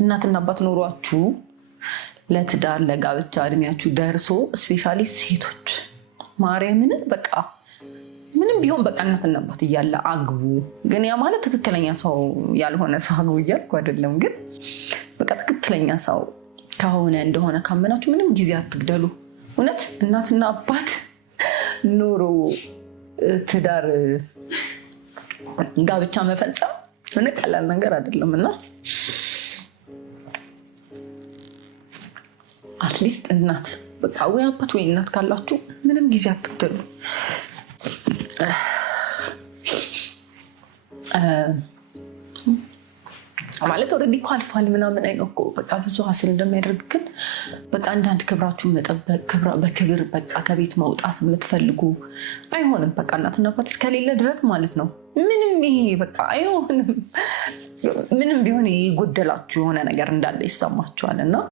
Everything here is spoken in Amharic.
እናትና አባት ኖሯችሁ ለትዳር ለጋብቻ እድሜያችሁ ደርሶ ስፔሻሊ ሴቶች ማርያምን በቃ ምንም ቢሆን በቃ እናትና አባት እያለ አግቡ። ግን ያ ማለት ትክክለኛ ሰው ያልሆነ ሰው አግቡ እያልኩ አይደለም። ግን በቃ ትክክለኛ ሰው ከሆነ እንደሆነ ካመናችሁ ምንም ጊዜ አትግደሉ። እውነት እናትና አባት ኖሮ ትዳር ጋብቻ መፈጸም ምን ቀላል ነገር አይደለም እና አትሊስት እናት በቃ ወይ አባት ወይ እናት ካላችሁ ምንም ጊዜ አትግደሉ። ማለት ኦልሬዲ እኮ አልፏል ምናምን አይነኮ በቃ ብዙ ሀስል እንደሚያደርግ ግን በቃ አንዳንድ ክብራችሁን መጠበቅ በክብር በቃ ከቤት መውጣት የምትፈልጉ አይሆንም። በቃ እናትና አባት እስከሌለ ድረስ ማለት ነው ምንም ይሄ በቃ አይሆንም። ምንም ቢሆን የጎደላችሁ የሆነ ነገር እንዳለ ይሰማችኋል እና